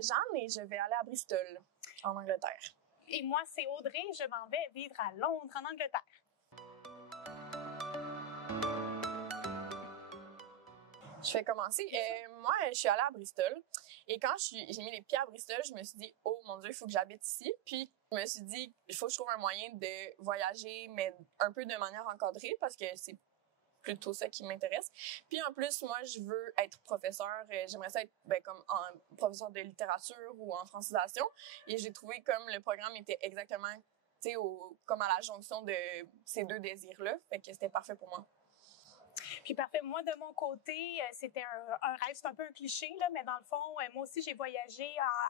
Jeanne et je vais aller à Bristol, en Angleterre. Et moi, c'est Audrey, je m'en vais vivre à Londres, en Angleterre. Je vais commencer. Moi, je suis allée à Bristol et quand j'ai mis les pieds à Bristol, je me suis dit, oh mon Dieu, il faut que j'habite ici. Puis, je me suis dit, il faut que je trouve un moyen de voyager, mais un peu de manière encadrée parce que c'est plutôt ça qui m'intéresse. Puis en plus, moi, je veux être professeur. J'aimerais ça être comme professeur de littérature ou en francisation. Et j'ai trouvé comme le programme était exactement, tu sais, comme à la jonction de ces deux désirs-là. Fait que c'était parfait pour moi. Puis parfait. Moi, de mon côté, c'était un rêve. C'est un peu un cliché, là, mais dans le fond, moi aussi, j'ai voyagé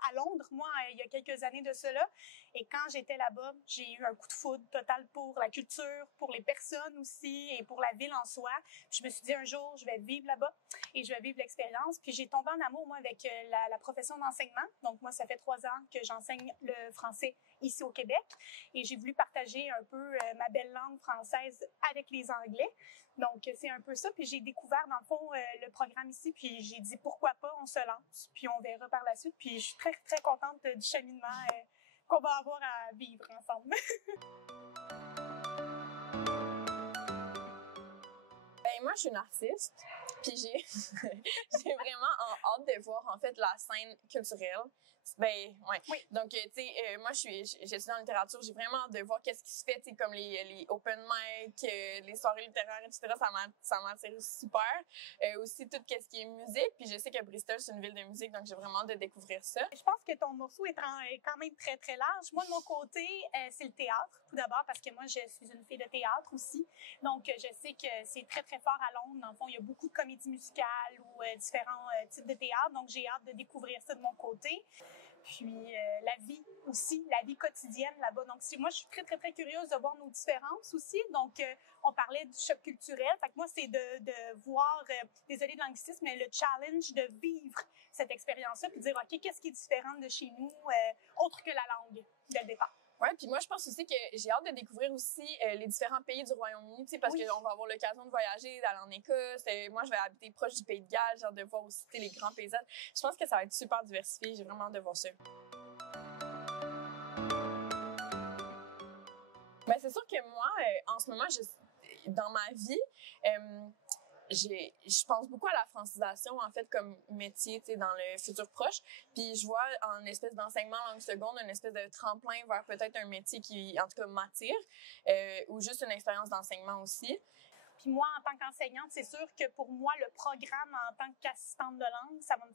à Londres, moi, il y a quelques années de cela. Et quand j'étais là-bas, j'ai eu un coup de foudre total pour la culture, pour les personnes aussi et pour la ville en soi. Puis je me suis dit, un jour, je vais vivre là-bas et je vais vivre l'expérience. Puis j'ai tombé en amour, moi, avec la profession d'enseignement. Donc, moi, ça fait 3 ans que j'enseigne le français ici au Québec. Et j'ai voulu partager un peu ma belle langue française avec les Anglais. Donc, c'est un peu ça. Puis j'ai découvert, dans le fond, le programme ici. Puis j'ai dit, pourquoi pas, on se lance. Puis on verra par la suite. Puis je suis très, très contente du cheminement qu'on va avoir à vivre ensemble. Ben, moi, je suis une artiste. Puis j'ai vraiment hâte de voir, en fait, la scène culturelle. Ben, ouais. Oui. Donc, tu sais, moi, j'étudie en littérature. J'ai vraiment hâte de voir qu'est-ce qui se fait, tu sais, comme les open mic, les soirées littéraires, etc. Ça m'attire super. Aussi, tout ce qui est musique. Puis je sais que Bristol, c'est une ville de musique, donc j'ai vraiment hâte de découvrir ça. Je pense que ton morceau est quand même très, très large. Moi, de mon côté, c'est le théâtre, tout d'abord, parce que moi, je suis une fille de théâtre aussi. Donc, je sais que c'est très, très fort à Londres. Dans le fond, il y a beaucoup de comédies musicales ou différents types de théâtre. Donc, j'ai hâte de découvrir ça de mon côté. Puis, la vie aussi, la vie quotidienne là-bas. Donc, moi, je suis très, très, très curieuse de voir nos différences aussi. Donc, on parlait du choc culturel. Fait que moi, c'est de voir, désolée de l'anglicisme, mais le challenge de vivre cette expérience-là puis de dire, OK, qu'est-ce qui est différent de chez nous, autre que la langue, dès le départ. Ouais, puis moi je pense aussi que j'ai hâte de découvrir aussi les différents pays du Royaume-Uni, tu sais, parce qu'on va avoir l'occasion de voyager, d'aller en Écosse. Moi, je vais habiter proche du Pays de Galles, j'ai hâte de voir aussi les grands paysages. Je pense que ça va être super diversifié. J'ai vraiment hâte de voir ça. Ben c'est sûr que moi, en ce moment, dans ma vie, je pense beaucoup à la francisation, en fait, comme métier, tu sais, dans le futur proche. Puis je vois en espèce d'enseignement langue seconde, une espèce de tremplin vers peut-être un métier qui, en tout cas, m'attire, ou juste une expérience d'enseignement aussi. Puis moi, en tant qu'enseignante, c'est sûr que pour moi, le programme en tant qu'assistante de langue, ça va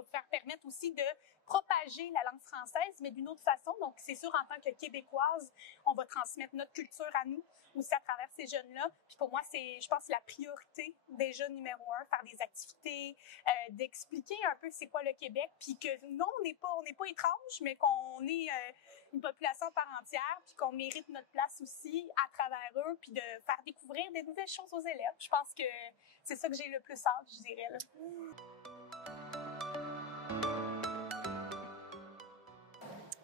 me faire permettre aussi de propager la langue française, mais d'une autre façon. Donc, c'est sûr, en tant que Québécoise, on va transmettre notre culture à nous, aussi à travers ces jeunes-là. Puis pour moi, je pense, la priorité déjà numéro 1, faire des activités, d'expliquer un peu c'est quoi le Québec, puis que non, on n'est pas étrange, mais qu'on est une population par entière, puis qu'on mérite notre place aussi à travers eux, puis de faire découvrir des nouvelles choses aux élèves. Je pense que c'est ça que j'ai le plus hâte, je dirais, là.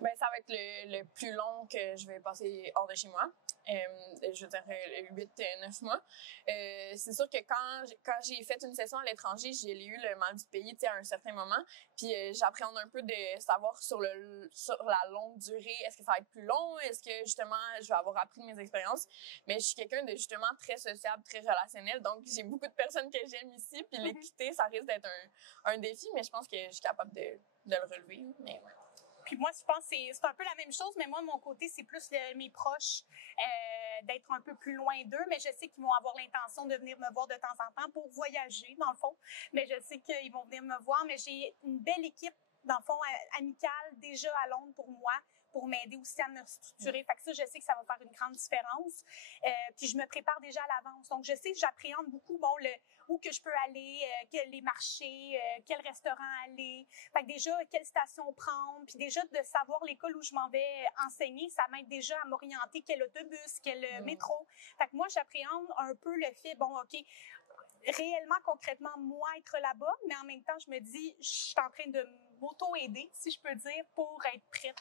Ben, ça va être le plus long que je vais passer hors de chez moi. Je veux dire 8-9 mois. C'est sûr que quand j'ai fait une session à l'étranger, j'ai eu le mal du pays, tu sais, à un certain moment. Puis j'appréhende un peu de savoir sur la longue durée, est-ce que ça va être plus long, est-ce que justement je vais avoir appris de mes expériences. Mais je suis quelqu'un de justement très sociable, très relationnel, donc j'ai beaucoup de personnes que j'aime ici. Puis les quitter, ça risque d'être un défi, mais je pense que je suis capable de le relever. Mais ouais. Puis moi, je pense que c'est un peu la même chose, mais moi, de mon côté, c'est plus mes proches, d'être un peu plus loin d'eux, mais je sais qu'ils vont avoir l'intention de venir me voir de temps en temps pour voyager, dans le fond. Mais je sais qu'ils vont venir me voir, mais j'ai une belle équipe, dans le fond, amicale, déjà à Londres pour moi, pour m'aider aussi à me structurer. Fait que ça, je sais que ça va faire une grande différence. Puis je me prépare déjà à l'avance. Donc, je sais que j'appréhende beaucoup, où que je peux aller, les marchés, quel restaurant aller. Fait que déjà, quelle station prendre. Puis déjà, de savoir l'école où je m'en vais enseigner, ça m'aide déjà à m'orienter quel autobus, quel métro. Fait que moi, j'appréhende un peu le fait, OK, réellement, concrètement, moi, être là-bas, mais en même temps, je me dis, je suis en train de m'auto-aider, si je peux dire, pour être prête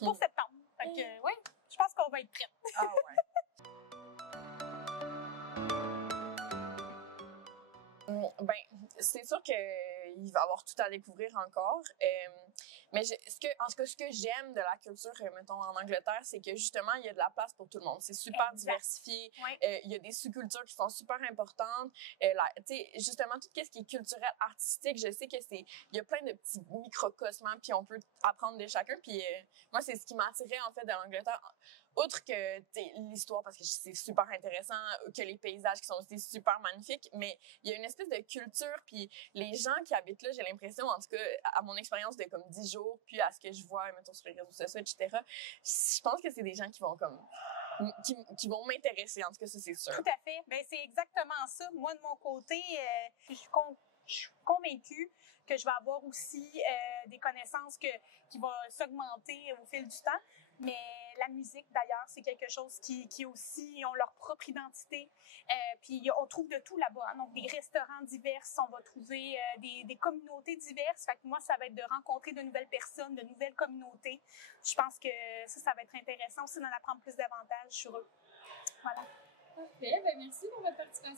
pour septembre. Fait que, oui, je pense qu'on va être prête. Ah ouais. Ben, c'est sûr qu'il va y avoir tout à découvrir encore. Mais en tout cas, ce que j'aime de la culture, mettons, en Angleterre, c'est que justement, il y a de la place pour tout le monde. C'est super diversifié. Ouais. Il y a des sous-cultures qui sont super importantes. Tu sais, justement, tout ce qui est culturel, artistique, je sais que il y a plein de petits microcosmes, puis on peut apprendre de chacun. Puis moi, c'est ce qui m'attirait, en fait, de l'Angleterre. Outre que l'histoire, parce que c'est super intéressant, que les paysages qui sont aussi super magnifiques, mais il y a une espèce de culture, puis les gens qui habitent là, j'ai l'impression, en tout cas, à mon expérience de comme 10 jours, puis à ce que je vois, mettons, sur les réseaux sociaux, etc., je pense que c'est des gens qui vont comme qui vont m'intéresser, en tout cas, ça, c'est sûr. Tout à fait. Ben, c'est exactement ça. Moi, de mon côté, je suis convaincue que je vais avoir aussi des connaissances qui vont s'augmenter au fil du temps. Mais la musique, d'ailleurs, c'est quelque chose qui aussi ont leur propre identité. Puis on trouve de tout là-bas. Hein. Donc, des restaurants divers, on va trouver des communautés diverses. Fait que moi, ça va être de rencontrer de nouvelles personnes, de nouvelles communautés. Je pense que ça va être intéressant aussi d'en apprendre plus davantage sur eux. Voilà. Parfait. Ben, merci pour votre participation.